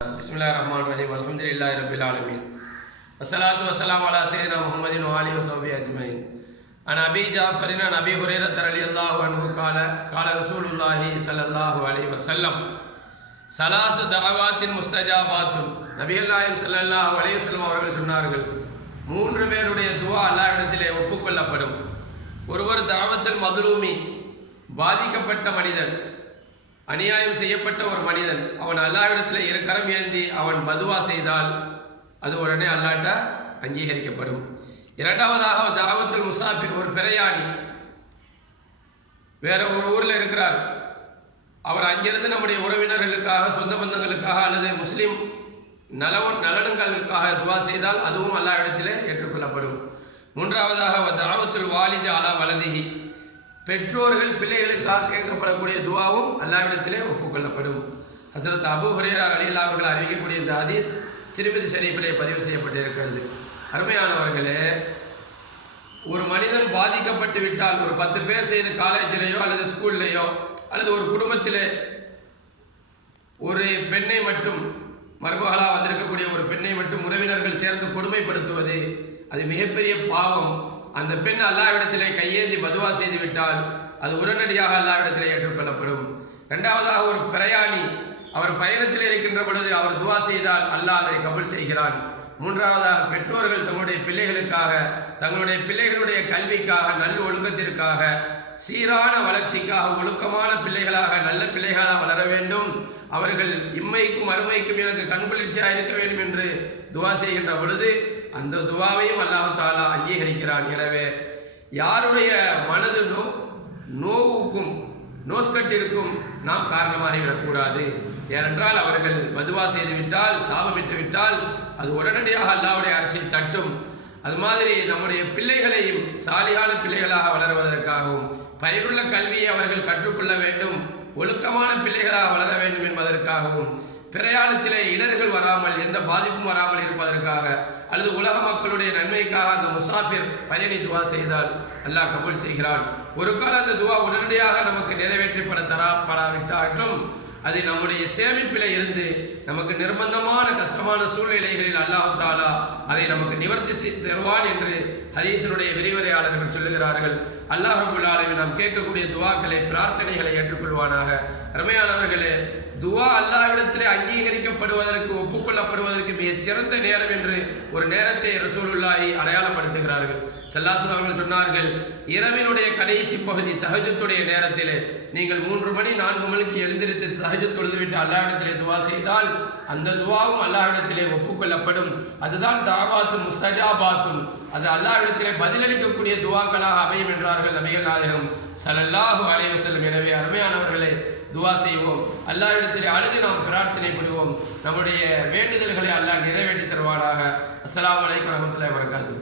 बिस्मिल्लाहिर्रहमानिर्रहीम अल्हम्दुलिल्लाहि रब्बिल आलमीन वस्सलातु वस्सलामु अला सय्यिदिना मुहम्मदिन व आलिहि व सहबिहि अजमईन अन अबी जाफरिन अन अबी हुरैरह रलियल्लाहु अन्हु क़ाल रसूलुल्लाहि ஸல்லல்லாஹு அலைஹி வஸல்லம் ஸலாஸு தஅவாத்தின் முஸ்தஜாபாத்துன் நபிகள் நாயகம் ஸல்லல்லாஹு அலைஹி வஸல்லம் அவர்கள் சொன்னார்கள், மூன்று பேருடைய துஆ அல்லாஹ்விடத்திலே ஒப்புக்கொள்ளப்படும். ஒருவர் தாவத்துல் மதுலூமி, பாதிக்கப்பட்ட மனிதன், அநியாயம் செய்யப்பட்ட ஒரு மனிதன், அவன் அல்லாஹ்விடத்தில் இரு கரம் ஏந்தி அவன் பதுவா செய்தால் அது உடனே அல்லாஹ்ட்ட அங்கீகரிக்கப்படும். இரண்டாவதாக தாவத்துல் முசாஃபிர், ஒரு பிரயாணி வேற ஒரு ஊரில் இருக்கிறார். அவர் அங்கிருந்து நம்முடைய உறவினர்களுக்காக, சொந்த பந்தங்களுக்காக அல்லது முஸ்லீம் நலனுங்களுக்காக துவா செய்தால் அதுவும் அல்லாஹ்விடத்திலே ஏற்றுக்கொள்ளப்படும். மூன்றாவதாக தாவத்துல் வாலிது அலா வலதிஹி, பெற்றோர்கள் பிள்ளைகளுக்காக கேட்கப்படக்கூடிய துவாவும் அல்லாஹ்விடத்திலே ஒப்புக்கொள்ளப்படும். ஹஸரத் அபூ ஹுரைரா ரலியல்லாஹு அவர்கள் அறிவிக்கக்கூடிய இந்த ஹதீஸ் திருமிதி ஷரீஃபிலே பதிவு செய்யப்பட்டிருக்கிறது. அருமையானவர்களே, ஒரு மனிதன் பாதிக்கப்பட்டு விட்டால், ஒரு 10 பேர் செய்து காலேஜிலேயோ அல்லது ஸ்கூல்லையோ அல்லது ஒரு குடும்பத்திலே ஒரு பெண்ணை மட்டும், மருமகளாக வந்திருக்கக்கூடிய ஒரு பெண்ணை மட்டும் உறவினர்கள் சேர்ந்து கொடுமைப்படுத்துவது அது மிகப்பெரிய பாவம். அந்த பெண் அல்லாஹ்விடத்திலே கையேந்தி பதுவா செய்து விட்டால் அது உடனடியாக அல்லாஹ்விடத்திலே ஏற்றுக்கொள்ளப்படும். இரண்டாவதாக ஒரு பிரயாணி, அவர் பயணத்தில் இருக்கின்ற பொழுது அவர் துவா செய்தால் அல்லாஹ் அதை கபூல் செய்கிறான். மூன்றாவதாக பெற்றோர்கள் தங்களுடைய பிள்ளைகளுக்காக, தங்களுடைய பிள்ளைகளுடைய கல்விக்காக, நல்ல ஒழுக்கத்திற்காக, சீரான வளர்ச்சிக்காக, ஒழுக்கமான பிள்ளைகளாக, நல்ல பிள்ளைகளாக வளர வேண்டும், அவர்கள் இம்மைக்கும் மறுமைக்கும் எனக்கு கண்குளிர்ச்சியாக இருக்க வேண்டும் என்று துவா செய்கின்ற பொழுது அந்த துவாவையும் அல்லாஹ் தஆலா அங்கீகரிக்கிறான். எனவே யாருடைய மனது நோவுக்கும் நோஸ்கட்டிற்கும் நாம் காரணமாகிவிடக்கூடாது. ஏனென்றால் அவர்கள் பதுவா செய்துவிட்டால், சாபமிட்டு விட்டால் அது உடனடியாக அல்லாஹ்வுடைய அரசை தட்டும். அது மாதிரி நம்முடைய பிள்ளைகளையும் சாலிகான பிள்ளைகளாக வளருவதற்காகவும், பயனுள்ள கல்வியை அவர்கள் கற்றுக்கொள்ள வேண்டும், ஒழுக்கமான பிள்ளைகளாக வளர வேண்டும் என்பதற்காகவும், பிரயாணத்திலே இடர்கள் வராமல், எந்த பாதிப்பும் வராமல் இருப்பதற்காக, அல்லது உலக மக்களுடைய நன்மைக்காக அந்த முசாஃபிர் பயணி துவா செய்தால் அல்லாஹ் கபூல் செய்கிறான். ஒரு கால அந்த துவா உடனடியாக நமக்கு நிறைவேற்றப்படாவிட்டாலும் அது நம்முடைய சேமிப்பில் இருந்து நமக்கு நிர்பந்தமான கஷ்டமான சூழ்நிலைகளில் அல்லாஹ் தஆலா அதை நமக்கு நிவர்த்தி செய்து தருவான் என்று ஹதீஸினுடைய விரிவுரையாளர்கள் சொல்லுகிறார்கள். அல்லாஹ் ரப்பல் ஆலமீன் நாம் கேட்கக்கூடிய துவாக்களை, பிரார்த்தனைகளை ஏற்றுக்கொள்வானாக. அருமையானவர்களே, துவா அல்லாஹ்விடத்திலே அங்கீகரிக்கப்படுவதற்கு, ஒப்புக்கொள்ளப்படுவதற்கு மிகச் சிறந்த நேரம் என்று ஒரு நேரத்தை ரசூலுல்லாஹி அடையாளப்படுத்துகிறார்கள். ஸல்லல்லாஹு அலைஹி வஸல்லம் சொன்னார்கள், இரவினுடைய கடைசி பகுதி தஹஜ்ஜுடைய நேரத்திலே நீங்கள் 3 மணி 4 மணிக்கு எழுந்திருத்து தஹஜ்ஜுத் தொழுதுவிட்டு அல்லாஹ்விடத்திலே துவா செய்தால் அந்த துவாவும் அல்லாஹ்விடத்திலே ஒப்புக்கொள்ளப்படும். அதுதான் தாவாத்து முஸ்தஜாபாத்துன், அது அல்லாஹ்விடத்திலே பதிலளிக்கக்கூடிய துவாக்களாக அமையும் என்றார்கள் நபிகள் நாயகம் ஸல்லல்லாஹு அலைஹி வஸல்லம். எனவே அருமையானவர்களே, துவா செய்வோம், அல்லாஹ்விடத்திலே அழுது நாம் பிரார்த்தனை புரிவோம், நம்முடைய வேண்டுதல்களை அல்லாஹ் நிறைவேற்றி தருவானாக. அஸ்ஸலாமு அலைக்கும் வரஹ்மத்துல்லாஹி வபரகாத்துஹு.